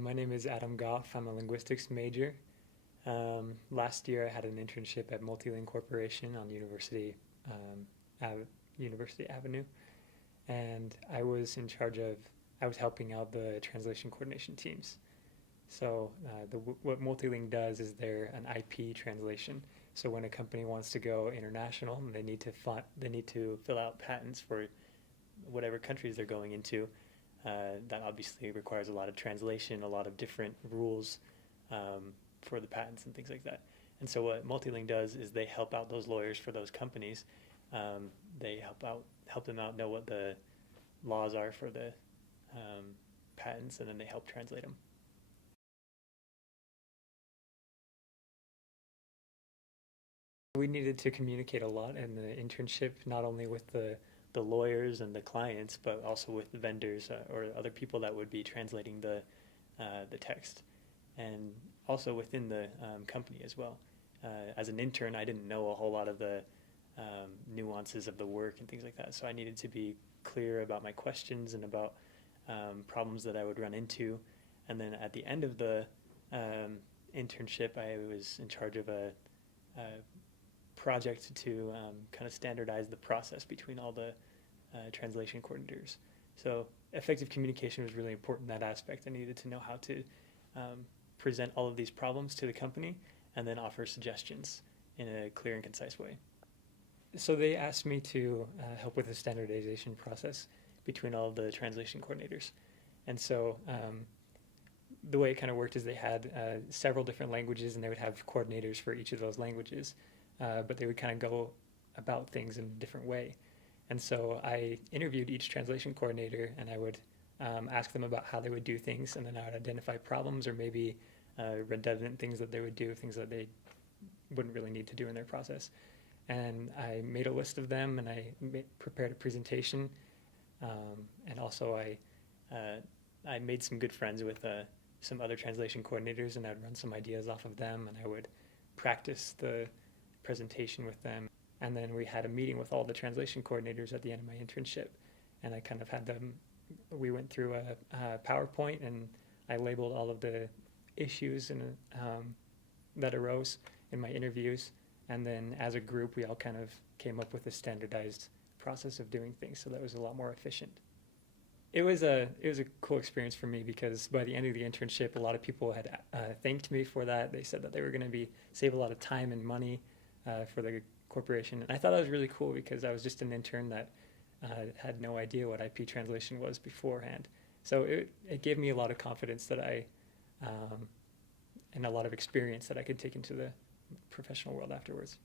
My name is Adam Goff. I'm a linguistics major. Last year I had an internship at Multilink Corporation on University Avenue, and I was helping out the translation coordination teams. So what Multilink does is they're an IP translation. So when a company wants to go international, they need to fill out patents for whatever countries they're going into. That obviously requires a lot of translation, a lot of different rules for the patents and things like that. And so what Multilink does is they help out those lawyers for those companies. They help them out know what the laws are for the patents, and then they help translate them. We needed to communicate a lot in the internship, not only with the lawyers and the clients, but also with the vendors or other people that would be translating the text, and also within the company as well. As an intern, I didn't know a whole lot of the nuances of the work and things like that, so I needed to be clear about my questions and about problems that I would run into. And then at the end of the internship, I was in charge of a project to kind of standardize the process between all the translation coordinators. So effective communication was really important in that aspect. I needed to know how to present all of these problems to the company and then offer suggestions in a clear and concise way. So they asked me to help with the standardization process between all of the translation coordinators. And so the way it kind of worked is they had several different languages, and they would have coordinators for each of those languages, but they would kind of go about things in a different way. And so I interviewed each translation coordinator, and I would ask them about how they would do things, and then I would identify problems or maybe redundant things that they would do, things that they wouldn't really need to do in their process. And I made a list of them, and I prepared a presentation, and also I made some good friends with some other translation coordinators, and I'd run some ideas off of them, and I would practice the presentation with them. And then we had a meeting with all the translation coordinators at the end of my internship, and I kind of had them, we went through a PowerPoint, and I labeled all of the issues that arose in my interviews, and then as a group we all kind of came up with a standardized process of doing things, so that was a lot more efficient. It was a cool experience for me, because by the end of the internship, a lot of people had thanked me for that. They said that they were going to save a lot of time and money for the corporation, and I thought that was really cool, because I was just an intern that had no idea what IP translation was beforehand. So it gave me a lot of confidence that and a lot of experience that I could take into the professional world afterwards.